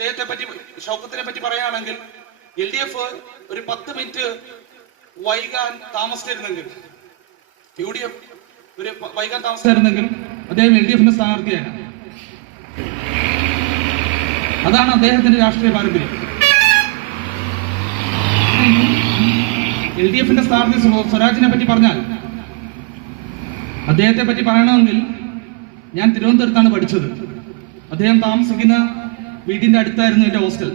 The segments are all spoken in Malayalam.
അദ്ദേഹത്തെ പറ്റി, ഷൗക്കത്തിനെ പറ്റി പറയുകയാണെങ്കിൽ LDF ഒരു 10 മിനിറ്റ് വൈകാൻ താമസിച്ചിരുന്നെങ്കിൽ, UDF ഒരു വൈകാൻ താമസിച്ചിരുന്നെങ്കിൽ അദ്ദേഹം LDFന്റെ സ്ഥാനാർത്ഥിയാണ്. അതാണ് അദ്ദേഹത്തിന്റെ രാഷ്ട്രീയ പാരമ്പര്യം. LDFന്റെ സ്ഥാനാർത്ഥി സ്വരാജിനെ പറ്റി പറഞ്ഞാൽ, അദ്ദേഹത്തെ പറ്റി പറയണമെങ്കിൽ ഞാൻ തിരുവനന്തപുരത്താണ് പഠിച്ചത്. അദ്ദേഹം താമസിക്കുന്ന വീടിന്റെ അടുത്തായിരുന്നു എന്റെ ഹോസ്റ്റൽ.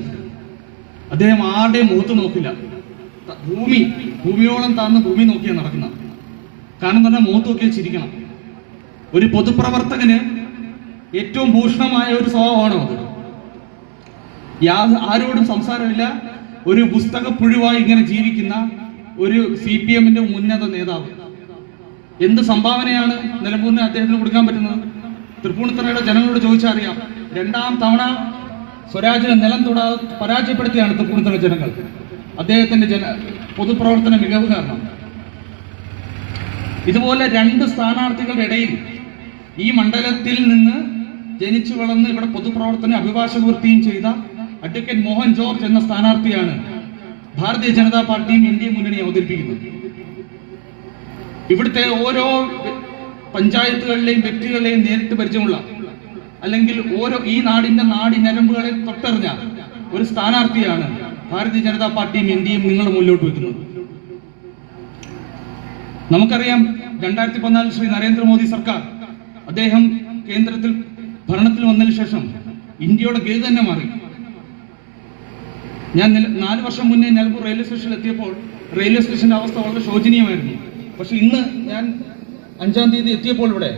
അദ്ദേഹം ആരുടെയും മുഖത്ത് നോക്കില്ല. ഭൂമിയോളം താന്ന് ഭൂമി നോക്കിയാണ് നടക്കുന്ന. കാരണം തന്നെ മുഖത്ത് നോക്കിയാൽ ചിരിക്കണം. ഒരു പൊതുപ്രവർത്തകന് ഏറ്റവും ഭൂഷണമായ ഒരു സ്വഭാവമാണോ അത്? ആരോടും സംസാരമില്ല. ഒരു പുസ്തക പുഴുവായി ഇങ്ങനെ ജീവിക്കുന്ന ഒരു CPMന്റെ ഉന്നത നേതാവ്. എന്ത് സംഭാവനയാണ് നിലമ്പൂരിന് അദ്ദേഹത്തിന് കൊടുക്കാൻ പറ്റുന്നത്? തൃപ്പൂണിത്തുറയുടെ ജനങ്ങളോട് ചോദിച്ചറിയാം. 2ാം തവണ സ്വരാജിനെ നിലം തൊടാതെ പരാജയപ്പെടുത്തിയാണ് തൃപ്പൂണിത്തുറ ജനങ്ങൾ അദ്ദേഹത്തിന്റെ പൊതുപ്രവർത്തന മികവ് കാരണം. ഇതുപോലെ 2 സ്ഥാനാർത്ഥികളുടെ ഇടയിൽ ഈ മണ്ഡലത്തിൽ നിന്ന് ജനിച്ചു വളർന്ന് ഇവിടെ പൊതുപ്രവർത്തന അഭിഭാഷകവൃത്തിയും ചെയ്ത അഡ്വക്കേറ്റ് മോഹൻ ജോർജ് എന്ന സ്ഥാനാർത്ഥിയാണ് ഭാരതീയ ജനതാ പാർട്ടിയും ഇന്ത്യ മുന്നണി അവതരിപ്പിക്കുന്നത്. ഇവിടുത്തെ ഓരോ പഞ്ചായത്തുകളിലെയും വ്യക്തികളെയും നേരിട്ട് പരിചയമുള്ള, അല്ലെങ്കിൽ ഈ നാടിനരമ്പുകളെ തൊട്ടറിഞ്ഞ ഒരു സ്ഥാനാർത്ഥിയാണ് ഭാരതീയ ജനതാ പാർട്ടിയും ഇന്ത്യയും നിങ്ങൾ മുന്നോട്ട് വെക്കുന്നത്. നമുക്കറിയാം 2014 ശ്രീ നരേന്ദ്രമോദി സർക്കാർ, അദ്ദേഹം കേന്ദ്രത്തിൽ ഭരണത്തിൽ വന്നതിന് ശേഷം ഇന്ത്യയുടെ ഗതി തന്നെ മാറി. ഞാൻ 4 വർഷം മുന്നേ നിലമ്പൂർ റെയിൽവേ സ്റ്റേഷനിൽ എത്തിയപ്പോൾ റെയിൽവേ സ്റ്റേഷന്റെ അവസ്ഥ വളരെ ശോചനീയമായിരുന്നു. പക്ഷെ ഇന്ന് ഞാൻ 5-ാം തീയതി എത്തിയപ്പോൾ ഇവിടെ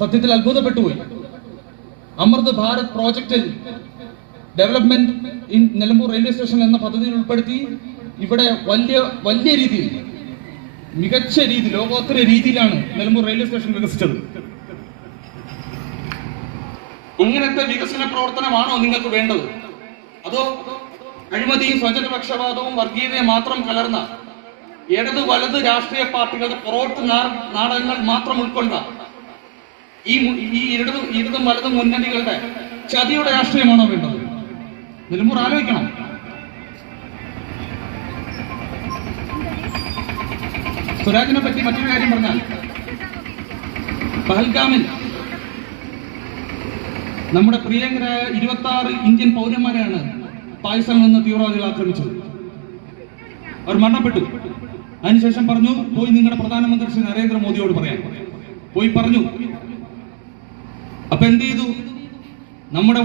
സത്യത്തിൽ അത്ഭുതപ്പെട്ടുപോയി. അമൃത് ഭാരത് പ്രോജക്റ്റിൽ development in Nilambur railway station എന്ന പദ്ധതിയിൽ ഉൾപ്പെടുത്തി ഇവിടെ വലിയ രീതിയിൽ, മികച്ച രീതി, ലോകോത്തര രീതിയിലാണ് നിലമ്പൂർ റെയിൽവേ സ്റ്റേഷൻ വികസിച്ചത്. ഇങ്ങനത്തെ വികസന പ്രവർത്തനമാണോ നിങ്ങൾക്ക് വേണ്ടത്? അതോ അഴിമതിയും സ്വജനപക്ഷപാതവും വർഗീയതയും മാത്രം കലർന്ന ഇടത് വലത് രാഷ്ട്രീയ പാർട്ടികളുടെ പുറോട്ട് നാടകങ്ങൾ മാത്രം ഉൾക്കൊണ്ട ഈ ഇടതും വലതും മുന്നണികളുടെ ചതിയുടെ രാഷ്ട്രീയമാണോ വേണ്ടത്? നിലമ്പൂർ ആലോചിക്കണം. സ്വരാജിനെ പറ്റി മറ്റൊരു കാര്യം പറഞ്ഞാൽ, പഹൽഗാമിൽ നമ്മുടെ പ്രിയങ്കരായ 26 ഇന്ത്യൻ പൗരന്മാരെയാണ് പാകിസ്ഥാനിൽ നിന്ന് തീവ്രവാദികൾ ആക്രമിച്ചത്. അവർ മരണപ്പെട്ടു. അതിനുശേഷം പറഞ്ഞു, പോയി നിങ്ങളുടെ പ്രധാനമന്ത്രി ശ്രീ നരേന്ദ്രമോദിയോട് പറയാൻ. പോയി പറഞ്ഞു. അപ്പൊ എന്ത് ചെയ്തു? നമ്മുടെ